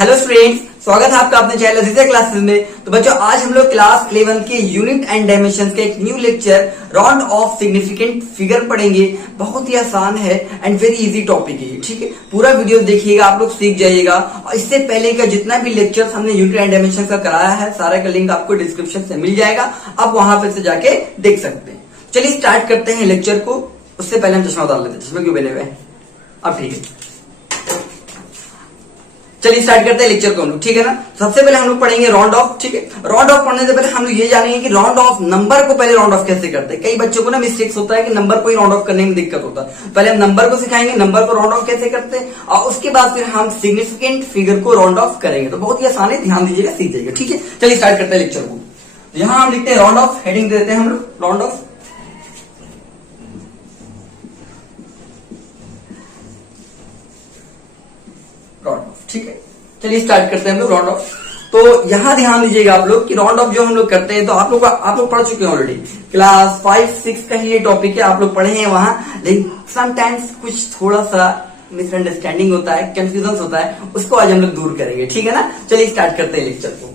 Hello students, स्वागत है आपका अपने चैनल अजीज़ा क्लासेस में। तो बच्चों, आज हम लोग क्लास 11 के यूनिट एंड डायमेंशंस के एक new lecture round of significant figure पढ़ेंगे। बहुत ही आसान है एंड वेरी इजी टॉपिक है, ठीक है। पूरा वीडियो देखिएगा, आप लोग सीख जाइएगा। और इससे पहले का जितना भी लेक्चर हमने यूनिट एंड डायमेंशन का कराया है, सारा का लिंक आपको डिस्क्रिप्शन से मिल जाएगा, आप वहां पर से जाके देख सकते हैं। चलिए स्टार्ट करते हैं लेक्चर को। उससे पहले हम चश्मा उतार लेते हैं। चश्मा क्यों पहने हुए हैं? अब ठीक है, चलिए स्टार्ट करते हैं लेक्चर को हम लोग, ठीक है ना। सबसे पहले हम लोग पढ़ेंगे राउंड ऑफ, ठीक है। राउंड ऑफ पढ़ने से पहले हम लोग ये जानेंगे कि राउंड ऑफ नंबर को पहले राउंड ऑफ कैसे करते हैं। कई बच्चों को ना मिस्टेक्स होता है कि नंबर को ही राउंड ऑफ करने में दिक्कत होता है। पहले हम नंबर को सिखाएंगे, नंबर को राउंड ऑफ कैसे करते हैं, और उसके बाद फिर हम सिग्निफिकेंट फिगर को राउंड ऑफ करेंगे। तो बहुत ही आसान है, ध्यान दीजिएगा, सीख जाइएगा, ठीक है। चलिए स्टार्ट करते हैं लेक्चर को। यहां हम लिखते हैं राउंड ऑफ, हेडिंग देते हैं हम लोग राउंड ऑफ। राउंड ऑफ, ठीक है। चलिए स्टार्ट करते हैं हम लोग राउंड ऑफ। तो यहां ध्यान दीजिएगा आप लोग कि राउंड ऑफ जो हम लोग करते हैं, तो आप लोग पढ़ चुके हैं ऑलरेडी। क्लास 5-6 का ही ये टॉपिक है, आप लोग पढ़े हैं वहां। लेकिन समटाइम्स कुछ थोड़ा सा मिसअंडरस्टैंडिंग होता है, कंफ्यूजन होता है, उसको आज हम लोग दूर करेंगे, ठीक है ना। चलिए स्टार्ट करते हैं लेक्चर को।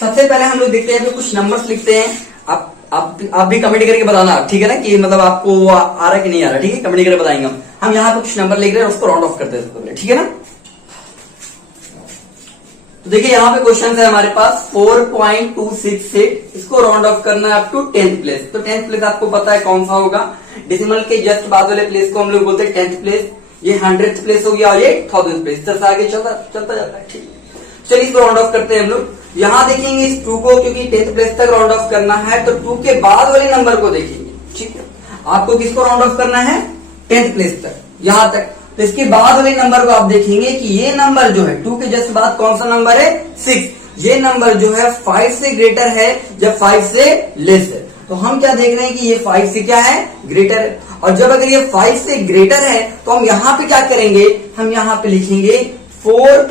सबसे पहले हम लोग देखते हैं, कुछ नंबर्स लिखते हैं। आप भी कमेंट करके बताना, ठीक है ना, कि मतलब आपको आ रहा कि नहीं आ रहा, ठीक है। कमेंट करके बताएंगे हम यहाँ पे कुछ नंबर लिख रहे हैं, उसको राउंड ऑफ करते हैं, ठीक है ना। तो देखिए यहाँ पे क्वेश्चन है हमारे पास 4.268, इसको राउंड ऑफ करना है अप टू 10th प्लेस। तो 10th प्लेस आपको पता है कौन सा होगा, डेसिमल के जस्ट बाद वाले प्लेस को हम लोग बोलते हैं 10th प्लेस। ये 100th प्लेस हो गया और ये 1000th प्लेस, तरह आगे चलता जाता है, ठीक है। चलिए इसको राउंड ऑफ करते हैं हम लोग। यहाँ देखेंगे इस 2 को, क्योंकि 10th प्लेस तक राउंड ऑफ करना है, तो 2 के बाद वाले नंबर को देखेंगे, ठीक है। आपको किसको राउंड ऑफ करना है? 10th प्लेस तक, यहां तक। तो इसके बाद वाले नंबर को आप देखेंगे कि ये नंबर जो है 2 के जस्ट बाद कौन सा नंबर है? 6। ये नंबर जो है 5 से ग्रेटर है जब 5 से लेस है। तो हम क्या देख रहे हैं कि ये 5 से क्या है? ग्रेटर है। और जब अगर ये 5 से ग्रेटर है तो हम यहाँ पे क्या करेंगे? हम यहाँ पे लिखेंगे 5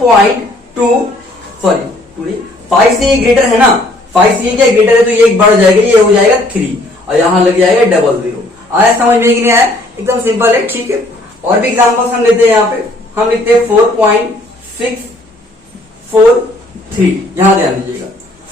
से ये ग्रेटर है ना, 5 से ये क्या ग्रेटर है, तो ये एक बढ़ जाएगा, ये हो जाएगा 3 और यहाँ लग जाएगा 00। आया समझ में कि नहीं आया? एकदम सिंपल है, ठीक है। और भी एग्जांपल्स हम लेते हैं। यहाँ पे हम लिखते हैं 4.643, यहां ध्यान दीजिएगा।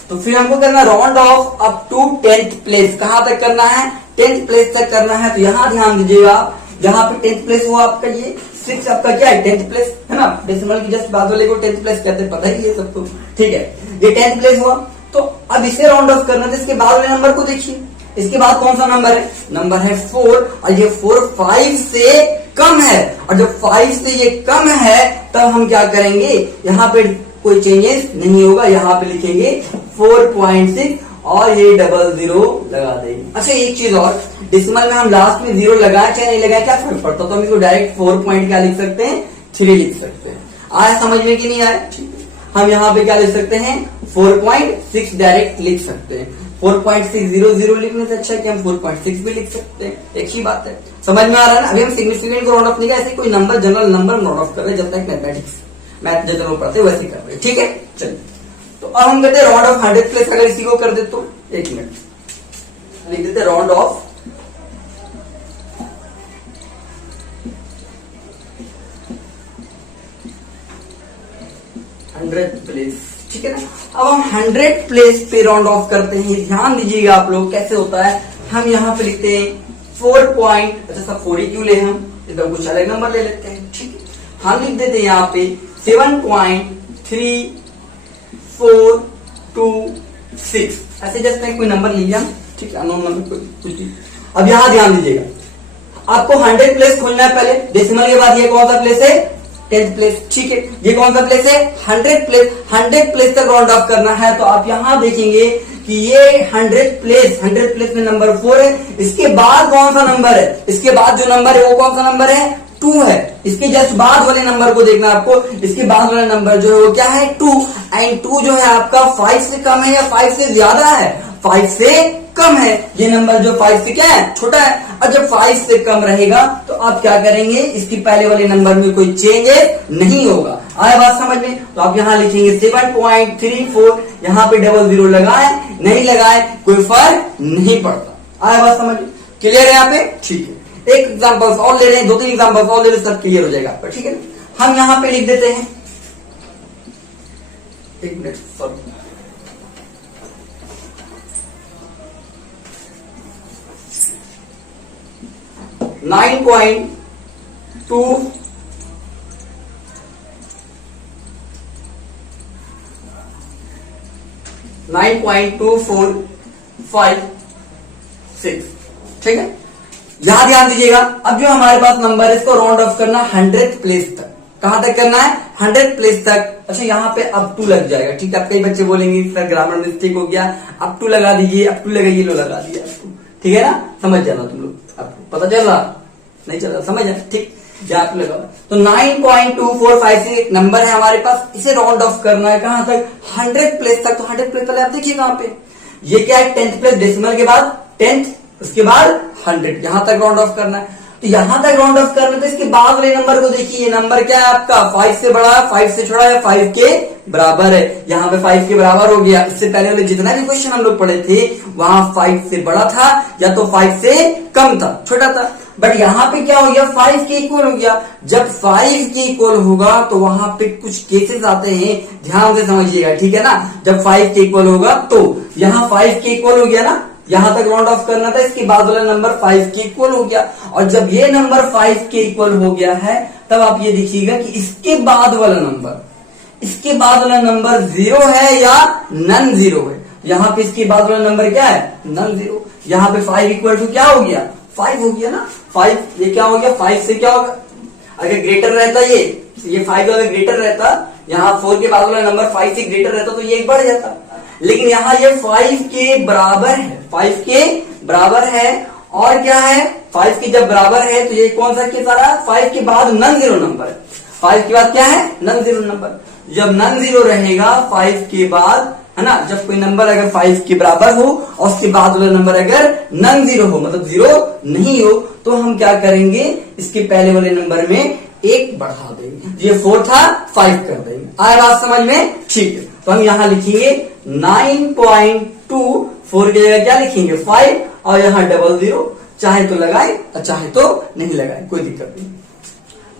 तो फिर हमको करना round off up to 10th place. कहां तक करना है? 10th प्लेस तक करना है। तो यहां ध्यान दीजिएगा, जहां पे 10th प्लेस हुआ आपका, ये 6 आपका क्या है? 10th प्लेस है ना। डेसिमल की जस्ट बाद वाले को 10th प्लेस कहते हैं, पता ही है सबको, ठीक है। ये 10th प्लेस हुआ, तो अब इसे राउंड ऑफ करना है। इसके बाद वाले नंबर को देखिए, इसके बाद कौन सा नंबर है? नंबर है 4, और ये 4 5 से कम है। और जब 5 से ये कम है तब हम क्या करेंगे? यहाँ पे कोई चेंजेस नहीं होगा, यहाँ पे लिखेंगे 4.6 और ये 00 लगा देंगे। अच्छा एक चीज और, डेसिमल में हम लास्ट में 0 लगाए चाहे नहीं लगाए, क्या फर्क पड़ता? तो हम इसको डायरेक्ट 4 पॉइंट क्या लिख सकते हैं? 3 लिख सकते हैं। आया समझ में कि नहीं आया? ठीक है। हम यहाँ पे क्या लिख सकते हैं? 4.6 डायरेक्ट लिख सकते हैं। 4.600 लिखने से अच्छा है कि हम 4.6 भी लिख सकते हैं, एक ही बात है। समझ में आ रहा है ना? अभी हम सिग्निफिकेंट को राउंड ऑफ नहीं, ऐसे कोई number, general number round of कर रहे हैं, जब तक मैथ जनरल पढ़ते वैसे कर रहे हैं, ठीक है। चलिए, तो अब हम कहते हैं राउंड ऑफ 100th प्लेस। अगर इसी को कर दे तो 1 मिनट लिख देते हैं राउंड ऑफ 100th प्लेस, ठीक है ना। अब हम 100th प्लेस पे राउंड ऑफ करते हैं। ध्यान दीजिएगा आप लोग कैसे होता है। हम यहाँ पे लिखते हैं 4 सब 4 ही क्यों ले, हम एकदम कुछ अलग नंबर ले लेते हैं, ठीक है। हम लिख देते हैं यहाँ पे 7.3426, ऐसे जस्ट कोई नंबर लिया, ठीक है, अननोन नंबर कुछ भी। अब यहाँ ध्यान दीजिएगा, आपको 100th प्लेस खोलना है पहले। डेसिमल के बाद ये कौन सा प्लेस है? 10th प्लेस, ठीक है। ये कौन सा प्लेस है? 100th place. 100th प्लेस तक राउंड ऑफ करना है। तो आप यहां देखेंगे कि ये 100th प्लेस में नंबर 4 है। इसके बाद कौन सा नंबर है? इसके बाद जो नंबर है वो कौन सा नंबर है? 2 है। इसके जस्ट बाद वाले नंबर को देखना आपको। इसके बाद वाला नंबर जो है वो क्या है? 2। एंड 2 जो है आपका 5 से कम है या 5 से ज्यादा है? 5 से कम है। ये नंबर जो 5 से क्या है? छोटा है। और जब 5 से कम रहेगा तो आप क्या करेंगे? इसकी पहले वाले नंबर में कोई चेंजेस नहीं होगा। आया बात समझ में? तो आप यहाँ लिखेंगे 7.34, यहाँ पे 00 लगाए नहीं लगाए कोई फर्क नहीं पड़ता। आया बात समझ में? क्लियर है यहाँ पे? ठीक है। एक एग्जाम्पल और ले रहे हैं, 2-3 एग्जाम्पल और ले रहे, सब क्लियर हो जाएगा आपका, ठीक है। हम यहाँ पे लिख देते हैं एक minute sorry, nine point two 9.2456, ठीक है। यहां ध्यान दीजिएगा, अब जो हमारे पास नंबर है इसको राउंड ऑफ करना 100th प्लेस तक। कहां तक करना है? 100th प्लेस तक। अच्छा यहाँ पे अप टू लग जाएगा, ठीक है। अब कई बच्चे बोलेंगे सर ग्रामर मिस्टेक हो गया, अप टू लगा दीजिए, अप टू लगाइए, लो लगा दिया अप टू, ठीक है ना। समझ जाना तुम लोग, आपको पता चल रहा नहीं चल रहा, समझ जाए, ठीक। आप लगा तो 9.2456 नंबर है हमारे पास, इसे राउंड ऑफ करना है कहां तक? 100th प्लेस तक। तो 100th प्लेस पहले आप देखिए कहां पे, ये क्या है? 10th प्लेस, डेसिमल के बाद 10th, उसके बाद 100, यहां तक राउंड ऑफ करना है। तो यहां तक राउंड ऑफ करना है, तो इसके बाद वाले नंबर को देखिए, ये नंबर क्या है आपका? 5 से बड़ा है, 5 से छोटा है, 5 के बराबर है। यहाँ पे 5 के बराबर हो गया। इससे पहले वाले जितना भी क्वेश्चन हम लोग पढ़े थे वहां 5 से बड़ा था या तो 5 से कम था, छोटा था। बट यहाँ पे क्या हो गया? 5 के इक्वल हो गया। जब 5 के इक्वल होगा तो वहां पे कुछ केसेस आते हैं, ध्यान से समझिएगा, ठीक है ना। जब 5 के इक्वल होगा तो यहाँ 5 के इक्वल हो गया ना, यहां तक राउंड ऑफ करना था, इसके बाद वाला नंबर 5 के इक्वल हो गया। और जब ये नंबर 5 के इक्वल हो गया है तब आप ये देखिएगा कि इसके बाद वाला नंबर, इसके बाद वाला नंबर 0 है या नन 0 है। यहाँ पे इसके बाद वाला नंबर क्या है? नन 0। यहाँ पे 5 इक्वल टू क्या हो गया? 5 हो गया ना। 5 ये क्या हो गया? 5 से क्या होगा? अगर ग्रेटर रहता ये 5 अगर ग्रेटर रहता, यहाँ 4 के बाद वाला नंबर 5 से ग्रेटर रहता तो ये एक बढ़ जाता। लेकिन यहाँ ये 5 के बराबर है, 5 के बराबर है। और क्या है? 5 के जब बराबर है तो ये कौन सा केस आ रहा है? 5 के बाद नन 0 नंबर है। 5 के बाद क्या है? None 0 number. जब नन 0 रहेगा 5 के बाद, है ना, जब कोई नंबर अगर 5 के बराबर हो और उसके बाद वाला नंबर अगर नन 0 हो, मतलब 0 नहीं हो, तो हम क्या करेंगे? इसके पहले वाले नंबर में 1 बढ़ा देंगे। ये 4 था, 5 कर देंगे। आया बात समझ में? ठीक है। तो हम यहां लिखेंगे 9.24 की जगह क्या लिखेंगे? 5, और यहाँ 00, चाहे तो लगाए और चाहे तो नहीं लगाए, कोई दिक्कत नहीं।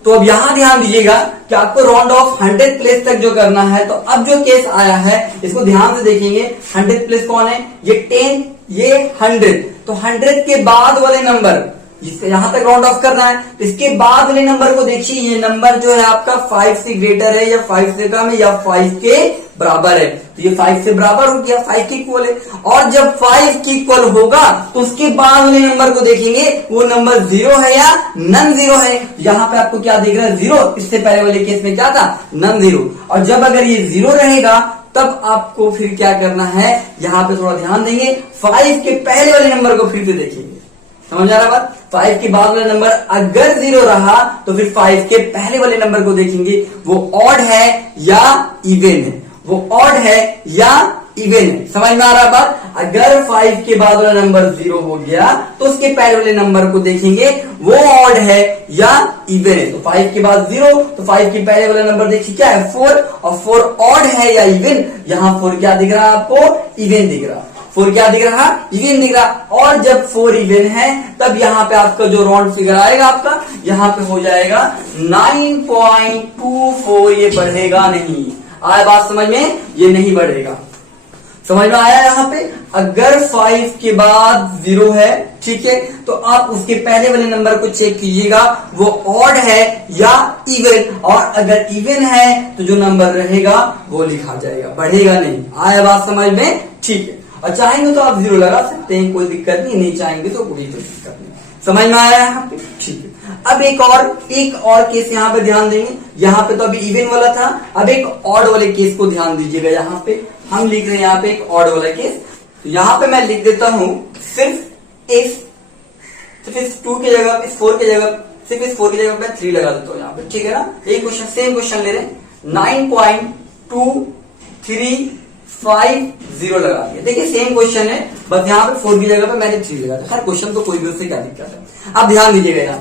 तो अब यहां ध्यान दीजिएगा कि आपको राउंड ऑफ 100th प्लेस तक जो करना है। तो अब जो केस आया है इसको ध्यान से देखेंगे। 100th प्लेस कौन है? ये 10, ये 100। तो 100 के बाद वाले नंबर, जिसके यहां तक राउंड ऑफ करना है, तो इसके बाद वाले नंबर को देखिए, ये नंबर जो है आपका 5 से ग्रेटर है या 5 से कम है या 5 के बराबर है। तो ये 5 से बराबर हो गया, 5 के इक्वल है। और जब 5 के इक्वल होगा तो उसके बाद वाले नंबर को देखेंगे, वो नंबर 0 है या नन 0 है। यहाँ पे आपको क्या दिख रहा है? 0। इससे पहले वाले केस में क्या था? नन 0। और जब अगर ये 0 रहेगा तब आपको फिर क्या करना है? यहाँ पे थोड़ा ध्यान देंगे, 5 के पहले वाले नंबर को फिर से देखेंगे। समझ आ रहा बात? 5 के बाद वाला नंबर अगर 0 रहा तो फिर 5 के पहले वाले नंबर को देखेंगे, वो ऑड है या इवन है, वो ऑड है या इवन है। समझ में आ रहा बात? अगर 5 के बाद वाला नंबर 0 हो गया तो उसके पहले वाले नंबर को देखेंगे, वो ऑड है या इवन है। तो 5 के बाद 0, तो 5 के पहले वाला नंबर देखिए क्या है? 4, और 4 ऑड है या इवन? यहाँ 4 क्या दिख रहा है आपको? इवन दिख रहा। 4 क्या दिख रहा? इवन दिख रहा। और जब 4 इवन है तब यहाँ पे आपका जो राउंड फिगर आएगा आपका, यहाँ पे हो जाएगा 9.24। ये बढ़ेगा नहीं। आया बात समझ में? ये नहीं बढ़ेगा। समझ में आया? यहाँ पे अगर 5 के बाद 0 है, ठीक है, तो आप उसके पहले वाले नंबर को चेक कीजिएगा, वो ऑड है या इवन। और अगर इवन है तो जो नंबर रहेगा वो लिखा जाएगा, बढ़ेगा नहीं। आया बात समझ में? ठीक है। और चाहेंगे तो आप 0 लगा सकते हैं, कोई दिक्कत नहीं चाहेंगे तो कोई दिक्कत नहीं। समझ में आया यहाँ पे? ठीक है। अब एक और केस यहाँ पे ध्यान देंगे। यहाँ पे तो अभी इवन वाला था, अब एक ऑड वाले केस को ध्यान दीजिएगा। यहाँ पे हम लिख रहे हैं यहाँ पे एक ऑड वाला केस। तो यहाँ पे मैं लिख देता हूं सिर्फ इस 2 की जगह, इस 4 की जगह, सिर्फ इस 4 की जगह मैं 3 लगा देता हूँ यहाँ पे, ठीक है ना। एक क्वेश्चन, सेम क्वेश्चन ले रहे हैं, 9.2350 लगा दिया। देखिए सेम क्वेश्चन है, बस यहाँ पे 4 की जगह पे मैंने 3 लगा दिया। हर क्वेश्चन तो कोई भी, उससे क्या दिक्कत है। अब ध्यान दीजिएगा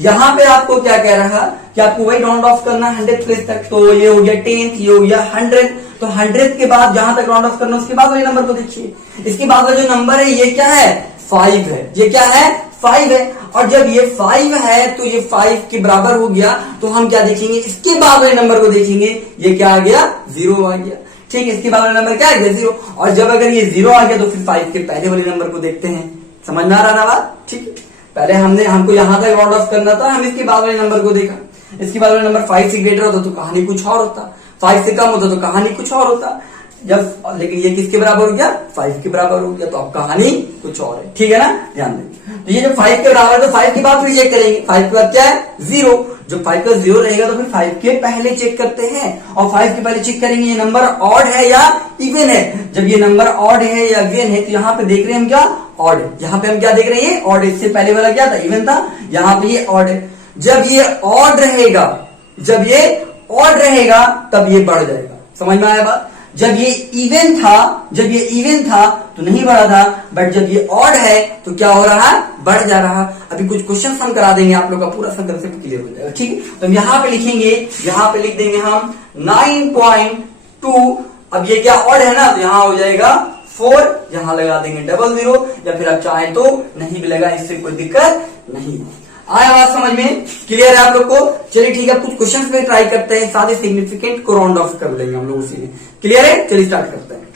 यहाँ पे आपको क्या कह रहा कि आपको वही राउंड ऑफ करना 100th प्लेस तक। तो ये हो गया 10th, ये हो गया 100। तो 100 के बाद जहां तक राउंड ऑफ करना उसके बाद वाले नंबर को देखिए, इसके बाद का जो नंबर है ये क्या है? 5 है। ये क्या है? 5 है। और जब ये 5 है तो ये 5 के बराबर हो गया, तो हम क्या देखेंगे? इसके बाद वाले नंबर को देखेंगे, ये क्या आ गया? 0 आ गया। ठीक है, इसके बाद वाला नंबर क्या है 0। और जब अगर ये 0 आ गया तो फिर 5 के पहले वाले नंबर को देखते हैं। समझ में आ रहा ना बात? ठीक है, पहले हमको यहां तक राउंड ऑफ करना था, हम इसके बाद वाले नंबर को देखा। इसके बाद वाला नंबर 5 से ग्रेटर होता तो कहानी कुछ और होता, 5 से कम होता तो कहानी कुछ और होता। जब लेकिन ये किसके बराबर हो गया 5 के बराबर हो गया, तो अब कहानी कुछ और है। ठीक है ना, ध्यान दें। तो ये जब 5 के बराबर है तो 5 के बाद रिजेक्ट करेंगे, 5 के बाद क्या है 0। जब 5 का 0 रहेगा तो फिर 5 के पहले चेक करते हैं, और 5 के पहले चेक करेंगे ये नंबर ऑड है या इवन है। जब ये नंबर ऑड है या इवन है तो यहाँ पे देख रहे हैं हम क्या ऑड है, यहाँ पे हम क्या देख रहे हैं ऑड। इससे पहले वाला क्या था इवन था, यहाँ पे ये ऑड है। जब ये ऑड रहेगा, जब ये ऑड रहेगा तब ये बढ़ जाएगा। समझ में आया बात? जब ये इवन था, जब ये इवन था तो नहीं बढ़ा था, बट जब ये ऑड है तो क्या हो रहा है बढ़ जा रहा। अभी कुछ क्वेश्चन हम करा देंगे, आप लोग का पूरा कंसेप्ट क्लियर हो जाएगा। ठीक है, तो हम यहाँ पे लिखेंगे, यहाँ पे लिख देंगे हम 9.2। अब ये क्या ऑड है ना, तो यहाँ हो जाएगा 4, यहाँ लगा देंगे 00, या फिर आप चाहें तो नहीं भी लगा, इससे कोई दिक्कत नहीं। आया बात समझ में? क्लियर है आप लोग को? चलिए ठीक है, कुछ क्वेश्चंस पे ट्राई करते हैं, साथ ही सिग्निफिकेंट को राउंड ऑफ कर लेंगे हम लोग उसी में। क्लियर है? चलिए स्टार्ट करते हैं।